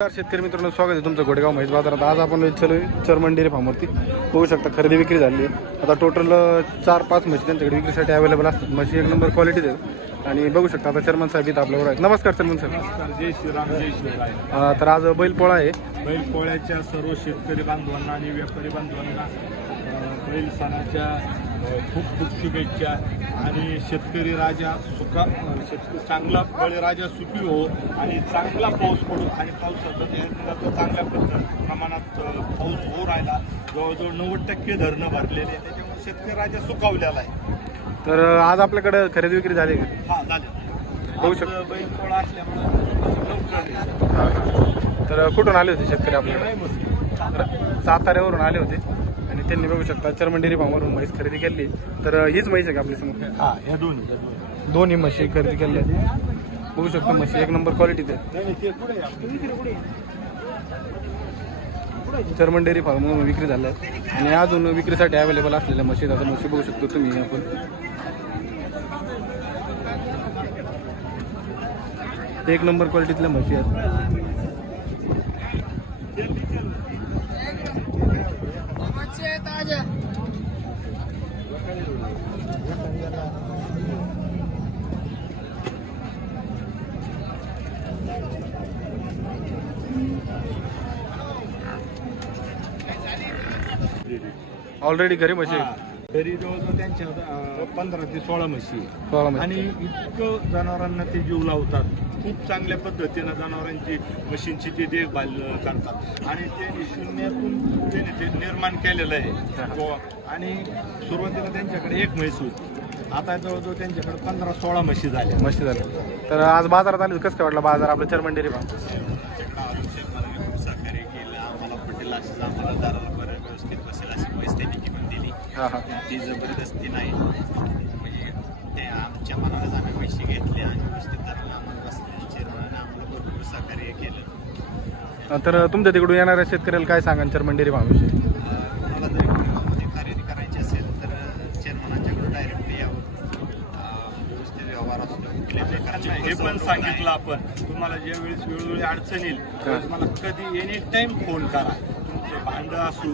नमस्कार शेतकरी मित्रांनो, स्वागत आहे तुमचं घोडेगाव म्हैस बाजारात। आज आपण चर्मन डेअरी फार्मवरती बघू शकता खरेदी विक्री झाली आहे। आता टोटल 4-5 म्हशी त्यांच्याकडे विक्रीसाठी अवेलेबल असतात। म्हशी एक नंबर क्वालिटी देतात आणि बघू शकता आता चर्मन साहेब इथं आपल्यावर आहेत। नमस्कार चर्मन साहेब। नमस्कार, जय श्रीराम, जय शिवराय। तर आज बैलपोळा आहे। बैलपोळ्याच्या सर्व शेतकरी बांधवांना आणि व्यापारी बांधवांना बैल सणाच्या खूप खूप शुभेच्छा। आणि शेतकरी राजा चांगला बळीराजा सुखी हो आणि चांगला पाऊस पडो। आणि पावसाचं जे चांगल्या प्रमाणात पाऊस होऊ राहिला, जवळजवळ 90% धरणं भरलेले आहे, त्याच्यामुळे शेतकरी राजा सुखावलेला आहे। तर आज आपल्याकडे खरेदी विक्री झाली का? हा, झाले। बघू शकता बैलपोळा असल्यामुळे लवकर। तर कुठून आले होते शेतकरी आपल्याकडे? साताऱ्यावरून आले होते आणि त्यांनी बघू शकता चर्मन डेअरी फार्मवरून म्हैस खरेदी केली। तर हीच म्हैस आहे का आपल्या समोर? हा, ह्या दोन्ही म्हशी खरेदी केल्या। बघू शकता म्हशी एक नंबर क्वालिटीत आहे। चर्मन डेअरी फार्मवरून विक्री झाल्या आणि अजून विक्रीसाठी अवेलेबल असलेल्या म्हशी आता म्हशी बघू शकतो तुम्ही। आपण एक नंबर क्वालिटीतल्या म्हशी आहेत। ऑलरेडी घरी म्हशी आहेत। तरी जवळजवळ त्यांच्या 15 ते 16 म्हशी आहेत। 16 म्हशी आणि इतकं जनावरांना ते जीव लावतात, खूप चांगल्या पद्धतीनं जनावरांची म्हशींची ते देखभाल करतात आणि ते शून्यातून ते निर्माण केलेलं आहे। आणि सुरुवातीला त्यांच्याकडे एक म्हैस होती, आता जवळजवळ त्यांच्याकडे 15-16 म्हशी झाल्या। तर आज बाजारात आले कसं काय वाटलं बाजार आपलं चर्मन डेअरी फार्म? सहकार्य केलं आम्हाला, पटेल असं आम्हाला दाराला बरं व्यवस्थित बसेल अशी म्हैस त्यांनी घेऊन दिली। ती जबरदस्ती नाही, म्हणजे ते आमच्या मनालाच आम्ही म्हशी घेतल्या आणि व्यवस्थित दाराला आम्हाला बसल्या। चेअरमॅनने आम्हाला भरपूर सहकार्य केलं। तर तुमच्या तिकडून येणाऱ्या शेतकऱ्याला काय सांगा चर्मन डेअरी फार्मविषयी? मला जर खरेदी करायची असेल तर चेअरमनाच्याकडून डायरेक्ट यावं, व्यवस्थित व्यवहार असतो। हे पण सांगितलं आपण, तुम्हाला ज्या वेळेस वेळोवेळी अडचण येईल त्यावेळेस मला कधी एनी टाइम फोन करा। तुमचं भांडं असू,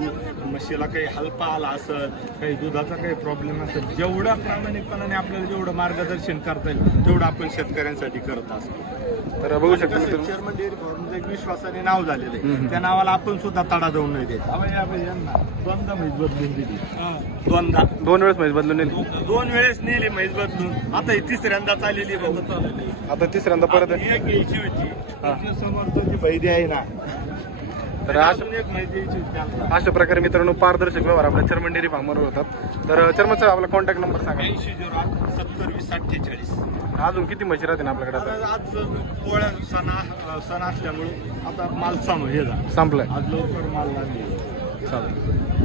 म्हशीला काही हलपा आला असेल, काही दुधाचा काही प्रॉब्लेम असेल, जेवढ्या प्रामाणिकपणाने आपल्याला जेवढं मार्गदर्शन करता येईल तेवढं आपण शेतकऱ्यांसाठी करत असतो। तर बघू शकता चेअरमन डेअरी फार्मचं एक विश्वासाने नाव झालेलं आहे, त्या नावाला आपण सुद्धा तडा देऊन नाही द्यायचा। यांना दोनदा म्हैस बदलून दिली, दोन वेळेस म्हैस बदलून नेली, 2 वेळेस नेली म्हैस बदलून, आता ही तिसऱ्यांदा चाललेली भाऊ। आता तिसऱ्यांदा परत एक घ्यायची होती, आपल्या समोर जी बैदी आहे ना, तर अजून एक माहिती द्यायची होती। अशा प्रकारे मित्रांनो पारदर्शक व्यवहार आपल्या चर्मन डेअरी फार्मवर होतात। तर चर्मन साहेब आपला कॉन्टॅक्ट नंबर सांगा। 8008 70 20 48। अजून किती म्हशी राहतील आपल्याकडे आता? आज पोळ्या सण असल्यामुळे आता माल हे झाला, संपलाय। आज लवकर माल लागले। चालेल।